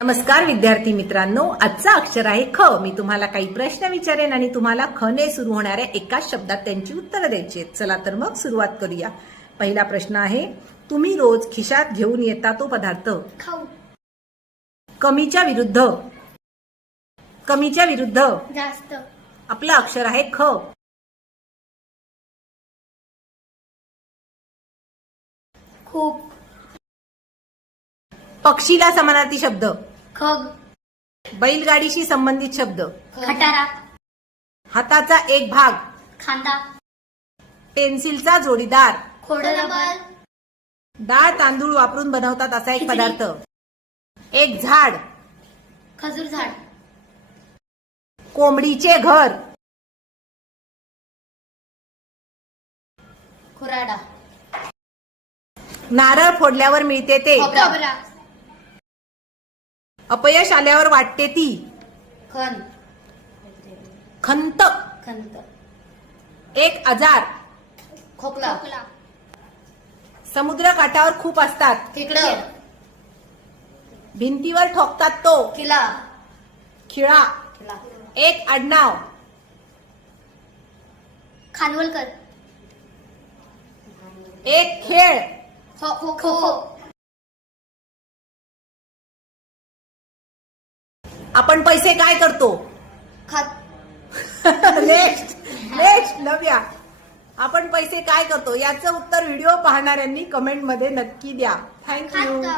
नमस्कार विद्यार्थी मित्रांनो, आजचा अक्षर आहे ख. मी तुम्हाला काही प्रश्न विचारेन आणि तुम्हाला ख ने सुरू होणाऱ्या एकाच शब्दात त्यांची उत्तरं द्यायची आहेत. चला तर मग सुरुवात करूया. पहिला प्रश्न आहे, तुम्ही रोज खिशात घेऊन येता तो पदार्थ. खाऊ. कमीच्या विरुद्ध. कमीच्या विरुद्ध जास्त. आपलं अक्षर आहे ख. खूप. पक्षीला समानार्थी शब्द. खग. बैलगाडीशी संबंधित शब्द. खटारा. हाताचा एक भाग. खांदा. पेन्सिलचा जोडीदार. खोडरबर. डाळ तांदूळ वापरून बनवतात असा एक पदार्थ. एक झाड. खजूर झाड. कोंबडीचे घर. खुराडा. नारळ फोडल्यावर मिळते ते. खोबरा. अपयश आल्यावर वाटते ती. खन. खंत. खंत. एक आजार. खोकला. समुद्र काठावर खूप असतात. खेकडं. भिंतीवर ठोकतात तो. किला. खिळा. किला. एक आडनाव. खानवलकर. एक खेळ. खो खो. आपण पैसे काय करतो. खात. नेक्स्ट नव्या. आपण पैसे काय करतो याचं उत्तर व्हिडिओ पाहणाऱ्यांनी कमेंट मध्ये नक्की द्या. थँक्यू.